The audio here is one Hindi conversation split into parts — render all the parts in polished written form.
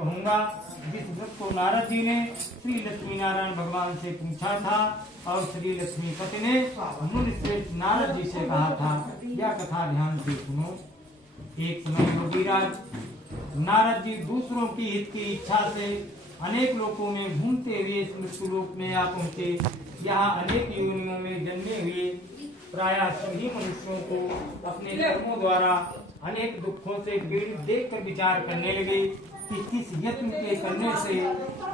कहूँगा, जिस व्रत को नारद जी ने श्री लक्ष्मी नारायण भगवान से पूछा था और श्री लक्ष्मीपति ने मुनिश्रेष्ठ नारद जी से कहा था। यह कथा ध्यान से सुनो। एक समय योगीराज नारद जी दूसरों की हित की इच्छा से अनेक लोकों में घूमते हुए मृत्यु लोक में आ पहुँचे। यहाँ अनेक योनियों में जन्मे हुए प्रायः सभी मनुष्यों को अपने कर्मों द्वारा अनेक दुखों से पीड़ित देखकर विचार करने लगे कि किस यत्न के करने से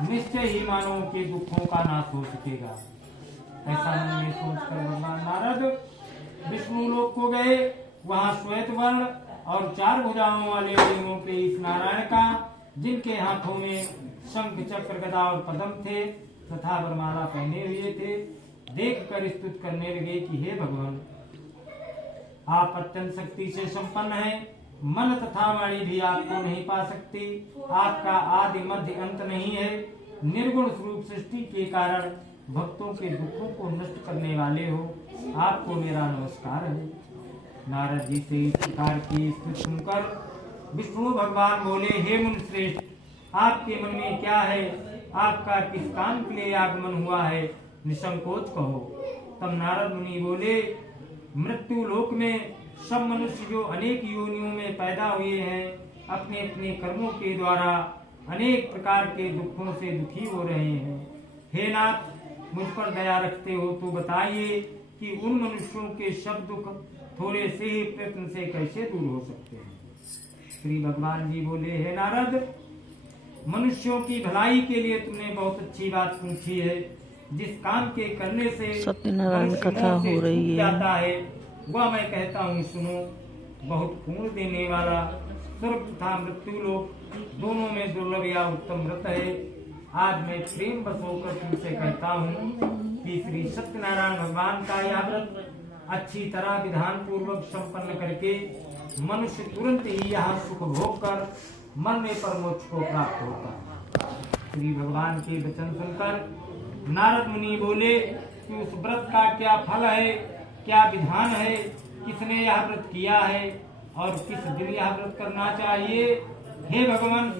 निश्चय ही मानवों के दुखों का नाश हो सकेगा। ऐसा मन में सोचकर भगवान नारद विष्णु लोक को गए। वहाँ श्वेत वर्ण और 4 भुजाओं वाले लिंगों के इस नारायण का, जिनके हाथों में शंख चक्र गदा और पद्म थे तथा वरमाला पहने हुए थे, देख कर स्तुति करने लगे कि हे भगवान, आप अत्यंत शक्ति से संपन्न हैं। मन तथा वाणी भी आपको नहीं पा सकती। आपका आदि मध्य अंत नहीं है। निर्गुण स्वरूप सृष्टि के कारण भक्तों के दुखों को नष्ट करने वाले हो। आपको मेरा नमस्कार है। नारद जी से इस प्रकार की स्तुति सुनकर विष्णु भगवान बोले, हे मुनिश्रेष्ठ, आपके मन में क्या है? आपका किस काम के लिए आगमन हुआ है? निसंकोच कहो। तब नारद मुनि बोले, मृत्यु लोक में सब मनुष्य जो अनेक योनियों में पैदा हुए हैं, अपने अपने कर्मों के द्वारा अनेक प्रकार के दुखों से दुखी हो रहे हैं। हे नाथ, मुझ पर दया रखते हो तो बताइए कि उन मनुष्यों के सब दुख थोड़े से ही प्रयत्न से कैसे दूर हो सकते हैं। श्री भगवान जी बोले, हे नारद, मनुष्यों की भलाई के लिए तुमने बहुत अच्छी बात पूछी है। जिस काम के करने से सत्यनारायण कथा हो रही है जाता है वह मैं कहता हूँ, सुनो। बहुत पुण्य देने वाला स्वर्ग तथा मृत्यु लोक दोनों में दुर्लभ या उत्तम व्रत है। आज मैं प्रेम बस होकर तुमसे कहता हूँ कि श्री सत्यनारायण भगवान का यह व्रत अच्छी तरह विधान पूर्वक संपन्न करके मनुष्य तुरंत ही यहाँ सुख भोग कर मरने पर मोक्ष को प्राप्त होता है। श्री भगवान के वचन सुनकर नारद मुनि बोले कि उस व्रत का क्या फल है, क्या विधान है, किसने यह व्रत किया है और किस दिन यह व्रत करना चाहिए? हे भगवान,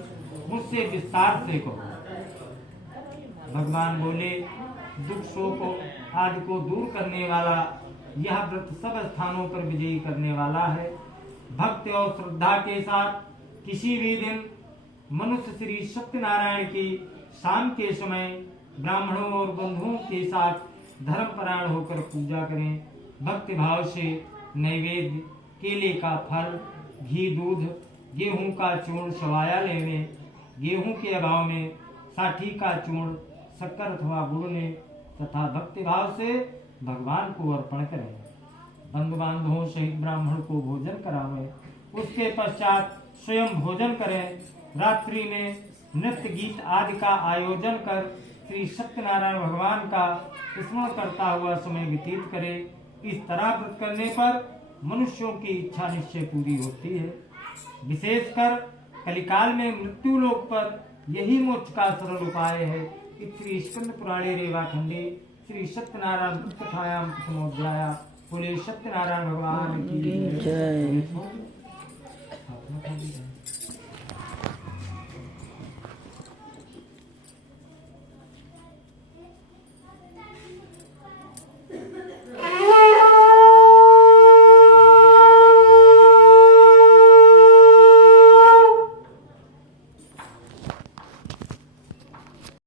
मुझसे विस्तार से कहो। भगवान बोले, दुख शोक आदि को दूर करने वाला यह व्रत सब स्थानों पर विजयी करने वाला है। भक्ति और श्रद्धा के साथ किसी भी दिन मनुष्य श्री सत्यनारायण की शाम के समय ब्राह्मणों और बंधुओं के साथ धर्मपरायण होकर पूजा करें। भक्ति भाव से नैवेद्य, केले का फल, घी, दूध, गेहूं का चूर्ण सवाया लेने, गेहूं के अभाव में साठी का चूर्ण, शक्कर अथवा गुड़ ने तथा भक्ति भाव से भगवान को अर्पण करें। बंधु बांधवों सहित ब्राह्मण को भोजन करावें। उसके पश्चात स्वयं भोजन करें। रात्रि में नृत्य गीत आदि का आयोजन कर श्री सत्यनारायण भगवान का स्मरण करता हुआ समय व्यतीत करे। इस तरह व्रत करने पर मनुष्यों की इच्छा निश्चय पूरी होती है। विशेषकर कलिकाल में मृत्यु लोक पर यही मोक्ष का सरल उपाय है। श्री स्कंद पुराणे रेवाखंडे श्री सत्यनारायण कथायाम प्रथमोध्याय। बोले सत्यनारायण भगवान की जय।